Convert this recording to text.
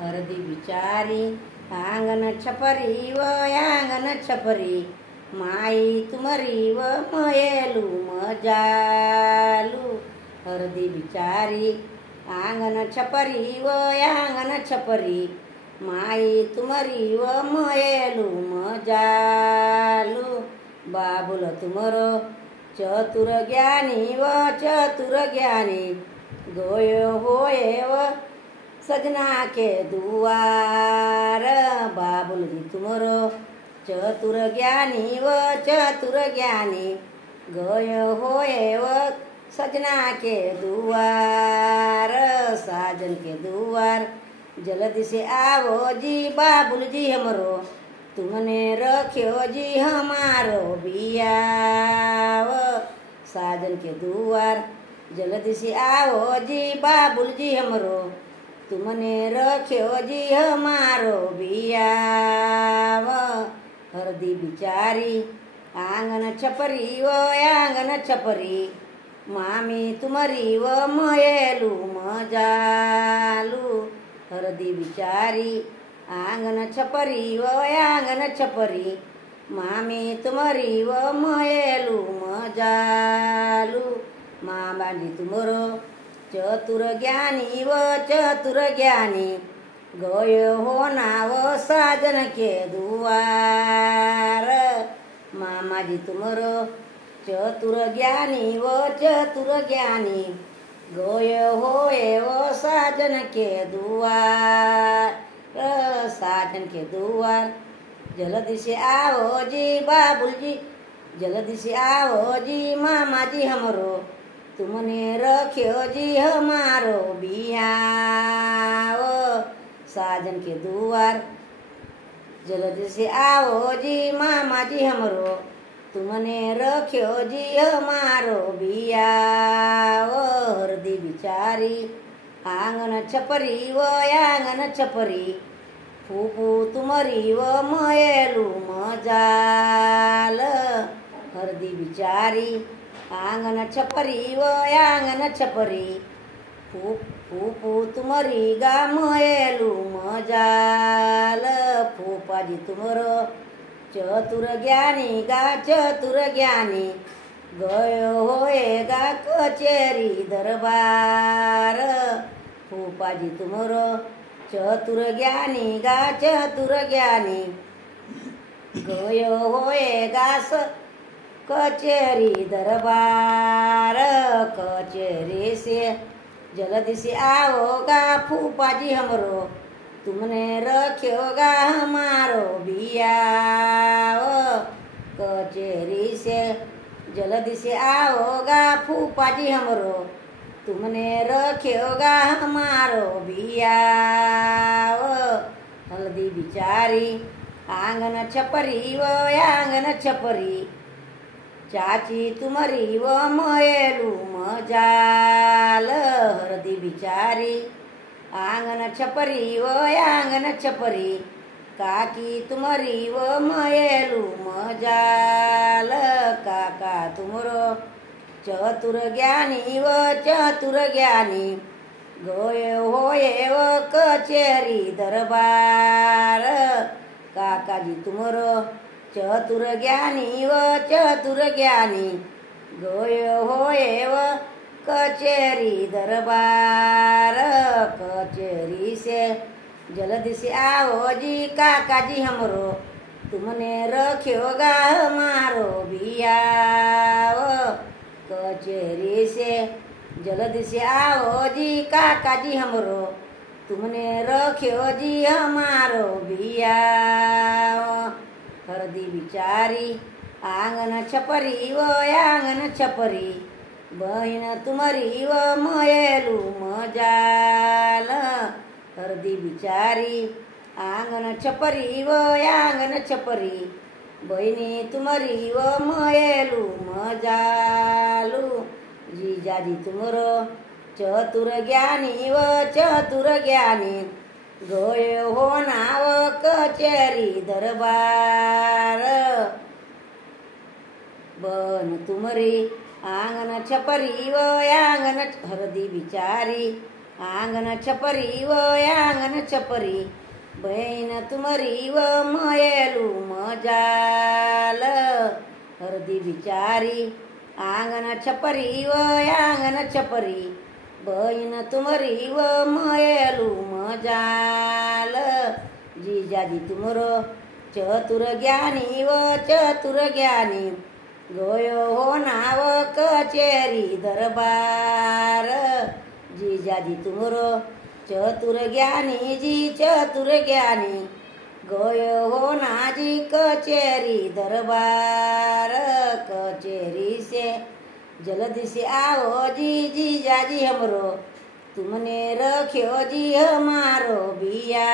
हरदी बिचारी आंगन छपरी व आंगन छपरी माई तुमरी व मयेलू मजालू। हरदी बिचारी आंगन छपरी व आंगन छपरी माई तुमरी व मयेलू मजालू। बाबुल तुमरो चतुर ज्ञानी व चतुर ज्ञानी गयो होए व सजना के दुआर। बाबुल जी तुमरो चतुर ज्ञानी व चतुर ज्ञानी गयो होए व सजना के दुआर। साजन के दुआर जल्दी से आवो जी बाबुल जी हमरो तुमने रखियो जी हमारो बियाव। साजन के दुआर जल्दी से आओ जी बाबुल जी हमरो तुमने रखियो जी हमारो बियाव। हरदी बिचारी आंगन छपरी व आंगन छपरी मामी तुमरी व मयेलू मजालू। हरदी बिचारी आंगन छपरी व आंगन छपरी मामी तुमरी व मयेलू मजालू। मामा जी तुमरो चतुर ज्ञानी व चतुर ज्ञानी गयो होना व साजन के दुआर। मामा जी तुमरो चतुर ज्ञानी व चतुर ज्ञानी गयो होए व साजन के दुआर। साजन के दुआर जल्दी से आओ जी बाबुल जी जल्दी से आओ जी मामा जी हमरो तुमने रखियो जी हमारो बियाव। साजन के दुआर जल्दी से आओ जी मामा जी हमरो तुमने रखियो जी हमारो बियाव। हरदी बिचारी आंगन छपरी व आंगन छपरी फूफू तुमरी व मयेलू मजाल। हरदी बिचारी आंगन छपरी व आंगन छपरी फूफू तुमरी गा मयेलू मजाल। फूफा जी तुमरो चतुर ज्ञानी गा चतुर ज्ञानी गयो होएगा कचेरी दरबार। फूफा जी तुमरो चतुर ज्ञानी गा चतुर ज्ञानी गयो होएगा कचेरी दरबार। कचेरी से जल्दी से आओगा फूफा जी हमरो तुमने रखियोगा हमारो बियाव। कचेरी से जल्दी से आओगा फूफा जी हमरो तुमने रखियोगा हमारो बियाव। हल्दी बिचारी आंगन छपरी व आंगन छपरी चाची तुमरी व मयेलू मजाल। हरदी बिचारी आंगन छपरी व आंगन छपरी काकी तुमरी व मयेलू मजाल। काका तुमरो चतुर ज्ञानी व चतुर ज्ञानी गयो होए व कचेरी दरबार। काका जी तुमरो चतुर ज्ञानी व चतुर ज्ञानी गयो होए व कचेरी दरबार। कचेरी से जल्दी से आओ जी काका जी हमरो तुमने रखियोगा हमारो बियाव। कचेरी से जल्दी से आओ जी काका जी हमरो तुमने रखियो जी हमारो बियाव। हरदी बिचारी आंगन छपरी व आंगन छपरी बहिन तुमरी व मयेलू मजाल। हरदी बिचारी आंगन छपरी व आंगन छपरी बहिनी तुमरी व मयेलू मजालू। जीजाजी तुमरो चतुर ज्ञानी व चतुर ज्ञानी गयो होना व कचेरी दरबार। बन तुमरी आंगन छपरी व आंगन हरदी बिचारी आंगन छपरी व आंगन छपरी बहीण तुमरी व मयलू मजाल हरदी बिचारी आंगन छपरी व आंगन छपरी बहीण तुमरी व मयलू मजाल जीजाजी तुमरो चतुर ज्ञानी व चतुर ज्ञानी गयो हो नाव कचेरी दरबार जीजाजी तुमरो चतुर ज्ञानी जी चतुर ज्ञानी गयो हो ना जी कचेरी दरबार कचेरी से जल्दी से आओ जी जीजाजी हमरो तुमने रखियो जी हमारो बिया।